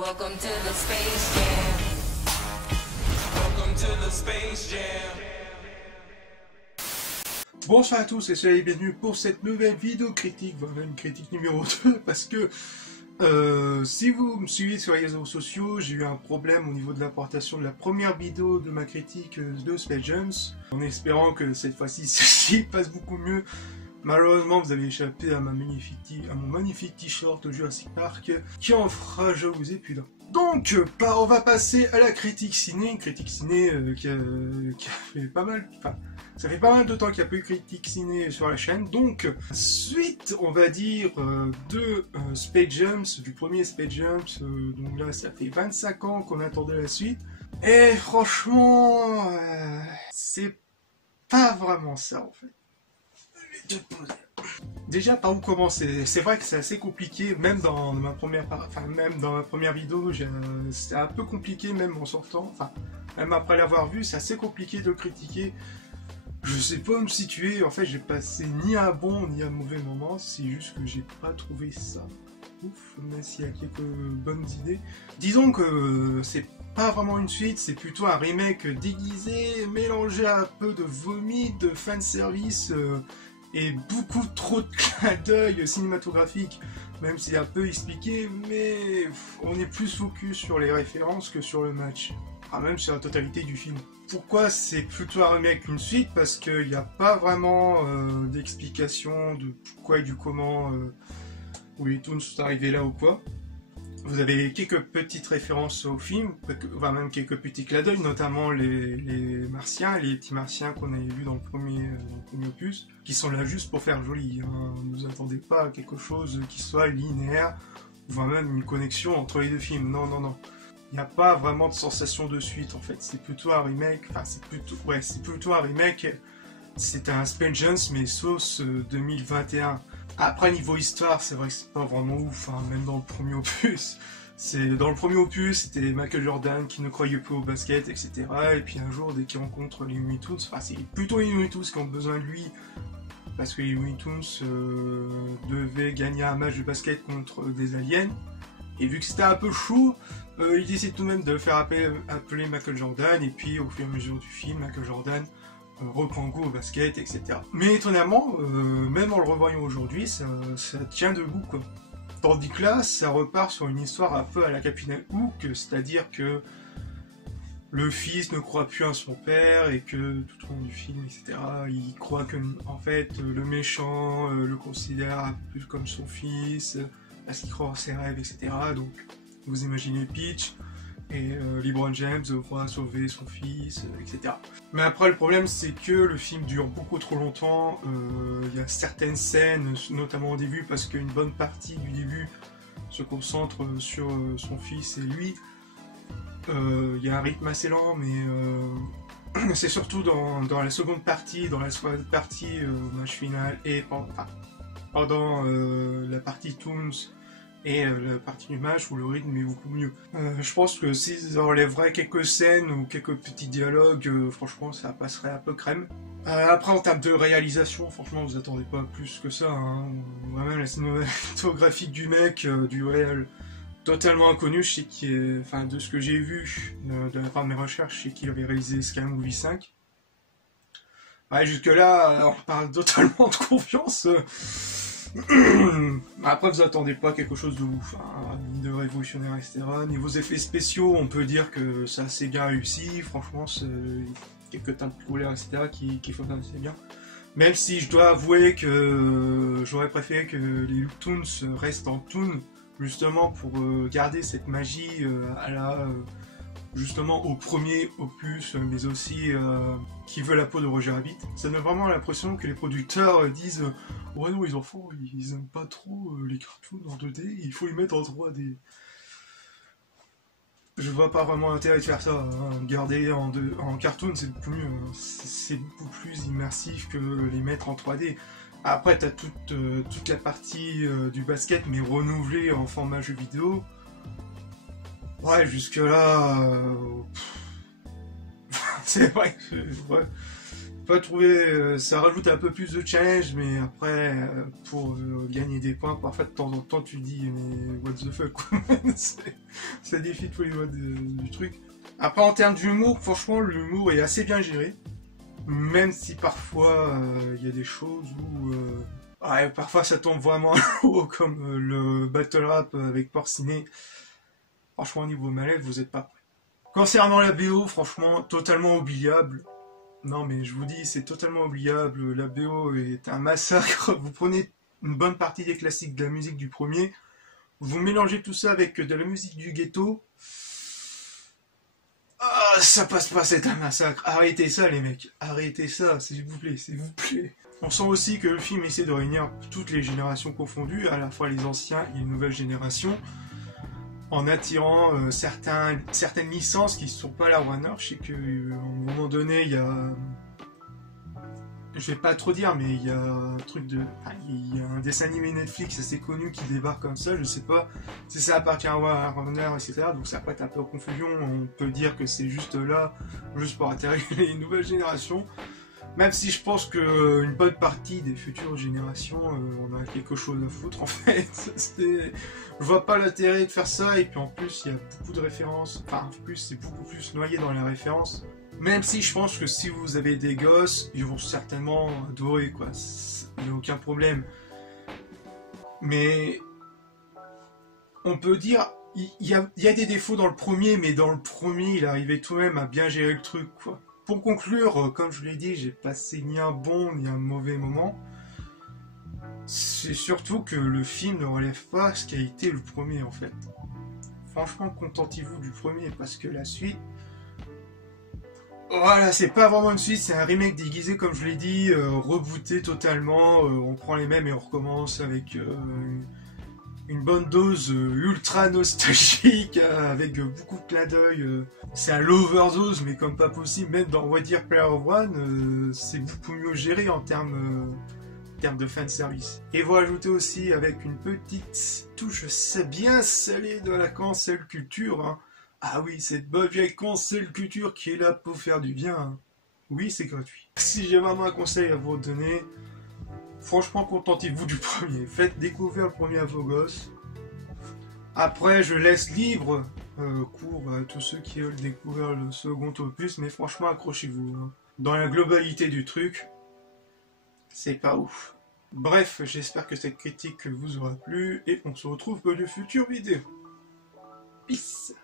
Welcome to the Space Jam. Welcome to the Space Jam. Bonsoir à tous et soyez les bienvenus pour cette nouvelle vidéo critique, voilà une critique numéro 2 parce que si vous me suivez sur les réseaux sociaux, j'ai eu un problème au niveau de l'importation de la première vidéo de ma critique de Space Jam, en espérant que cette fois-ci ceci passe beaucoup mieux. Malheureusement, vous avez échappé à mon magnifique t-shirt Jurassic Park qui en fera, je vous ai plus d'un. Donc, on va passer à la critique ciné, une critique ciné qui a fait pas mal, ça fait pas mal de temps qu'il n'y a pas eu critique ciné sur la chaîne. Donc, suite, on va dire, de Space Jam, du premier Space Jam, donc là, ça fait 25 ans qu'on attendait la suite. Et franchement, c'est pas vraiment ça en fait. Déjà, par où commencer? C'est vrai que c'est assez compliqué, même dans ma première vidéo, c'était un peu compliqué même en sortant, même après l'avoir vu, c'est assez compliqué de critiquer. Je sais pas où me situer, en fait j'ai passé ni un bon ni un mauvais moment, c'est juste que j'ai pas trouvé ça ouf, même s'il y a quelques bonnes idées. Disons que c'est pas vraiment une suite, c'est plutôt un remake déguisé, mélangé à un peu de vomi, de fanservice, et beaucoup trop de clins d'œil cinématographiques, même si c'est un peu expliqué, mais on est plus focus sur les références que sur le match, même sur la totalité du film. Pourquoi c'est plutôt un remake qu'une suite? Parce qu'il n'y a pas vraiment d'explication de pourquoi et du comment où les Toons sont arrivés là ou quoi. Vous avez quelques petites références au film, même quelques petits clins d'œil, notamment les martiens, les petits martiens qu'on avait vus dans le premier opus, qui sont là juste pour faire joli. Hein. Ne vous attendez pas à quelque chose qui soit linéaire, voire même une connexion entre les deux films. Non, non, non. Il n'y a pas vraiment de sensation de suite en fait. C'est plutôt un remake. C'est plutôt un remake. C'est un Space Jam mais sauce 2021. Après, niveau histoire, c'est vrai que c'est pas vraiment ouf, hein, même dans le premier opus. Dans le premier opus, c'était Michael Jordan qui ne croyait plus au basket, etc. Et puis un jour, dès qu'il rencontre les Looney Tunes, c'est plutôt les Looney Tunes qui ont besoin de lui, parce que les Looney Tunes devaient gagner un match de basket contre des aliens. Et vu que c'était un peu chaud, il décide tout de même de faire appeler Michael Jordan, et puis au fur et à mesure du film, Michael Jordan reprend goût au basket, etc. Mais étonnamment, même en le revoyant aujourd'hui, ça tient debout, quoi. Tandis que là, ça repart sur une histoire un peu à la Capitaine Hook, c'est-à-dire que le fils ne croit plus à son père, et que tout au long du film, etc., il croit que, en fait, le méchant le considère un peu plus comme son fils, parce qu'il croit en ses rêves, etc. Donc, vous imaginez Peach, et LeBron James va sauver son fils, etc. Mais après, le problème, c'est que le film dure beaucoup trop longtemps. Il y a certaines scènes, notamment au début, parce qu'une bonne partie du début se concentre sur son fils et lui. Il y a un rythme assez lent, mais c'est surtout dans la seconde partie, match final, et pendant la partie Toons, et la partie du match où le rythme est beaucoup mieux. Je pense que s'ils enlèveraient quelques scènes ou quelques petits dialogues, franchement ça passerait un peu crème. Après, en termes de réalisation, franchement vous attendez pas plus que ça, hein. Vraiment la cinématographie du mec, du réel, totalement inconnu. Je sais de ce que j'ai vu de la part de mes recherches, je sais qu'il avait réalisé Scary Movie 5. Ouais, jusque là on parle totalement de confiance. Après, vous attendez pas quelque chose de ouf, hein, ni de révolutionnaire, etc. Niveau effets spéciaux, on peut dire que c'est assez bien réussi. Franchement, c'est quelques teintes de couleurs, etc. qui font assez bien. Même si je dois avouer que j'aurais préféré que les Toons restent en Toon, justement pour garder cette magie justement au premier opus, mais aussi qui veut la peau de Roger Rabbit. Ça donne vraiment l'impression que les producteurs disent ouais non, les enfants ils aiment pas trop les cartoons en 2D, il faut les mettre en 3D. Je vois pas vraiment l'intérêt de faire ça, hein. Garder en cartoon c'est beaucoup mieux, c'est beaucoup plus immersif que les mettre en 3D. Après t'as toute la partie du basket mais renouvelée en format jeu vidéo. Ouais, jusque là, c'est vrai que pas trouvé, ça rajoute un peu plus de challenge, mais après, pour gagner des points, parfois de temps en temps, tu te dis, mais what the fuck, quoi. Ça défie tous les lois du truc. Après, en termes d'humour, franchement, l'humour est assez bien géré. Même si parfois, il y a des choses où... ouais, parfois ça tombe vraiment à l'eau, comme le battle rap avec Porciné. Franchement, au niveau malaise, vous êtes pas prêts. Concernant la BO, franchement, totalement oubliable. Non, mais je vous dis, c'est totalement oubliable. La BO est un massacre. Vous prenez une bonne partie des classiques de la musique du premier, vous mélangez tout ça avec de la musique du ghetto. Ah, ça passe pas, c'est un massacre. Arrêtez ça, les mecs. Arrêtez ça, s'il vous plaît, s'il vous plaît. On sent aussi que le film essaie de réunir toutes les générations confondues, à la fois les anciens et les nouvelles générations, en attirant certaines licences qui ne sont pas la Warner. Je sais qu'à un moment donné, il y a... Je vais pas trop dire, mais il y a un truc de... Enfin, il y a un dessin animé Netflix assez connu qui débarque comme ça, je sais pas si ça appartient à Warner, etc. Donc ça prête un peu en confusion, on peut dire que c'est juste là, juste pour atterrir les nouvelles générations. Même si je pense qu'une bonne partie des futures générations, on a quelque chose à foutre en fait. Je vois pas l'intérêt de faire ça, et puis en plus il y a beaucoup de références, enfin en plus c'est beaucoup plus noyé dans les références. Même si je pense que si vous avez des gosses, ils vont certainement adorer, quoi. Il n'y a aucun problème. Mais on peut dire, il y a des défauts dans le premier, mais dans le premier, il arrivait tout de même à bien gérer le truc, quoi. Pour conclure, comme je l'ai dit, j'ai passé ni un bon ni un mauvais moment. C'est surtout que le film ne relève pas ce qu'a été le premier, en fait. Franchement, contentez-vous du premier, parce que la suite... Voilà, c'est pas vraiment une suite, c'est un remake déguisé, comme je l'ai dit, rebooté totalement. On prend les mêmes et on recommence avec une bonne dose ultra nostalgique, avec beaucoup de clins d'œil. C'est un l'overdose, mais comme pas possible. Même dans What Dear Player One, c'est beaucoup mieux géré en termes de fanservice. Et vous rajoutez aussi avec une petite touche bien salée de la cancel culture, hein. Ah oui, cette bonne vieille cancel culture qui est là pour faire du bien, hein. Oui, c'est gratuit. Si j'ai vraiment un conseil à vous donner, franchement, contentez-vous du premier. Faites découvrir le premier à vos gosses. Après, je laisse libre cours à tous ceux qui veulent découvrir le second opus, mais franchement, accrochez-vous, hein. Dans la globalité du truc, c'est pas ouf. Bref, j'espère que cette critique vous aura plu, et on se retrouve pour de futures vidéos. Peace.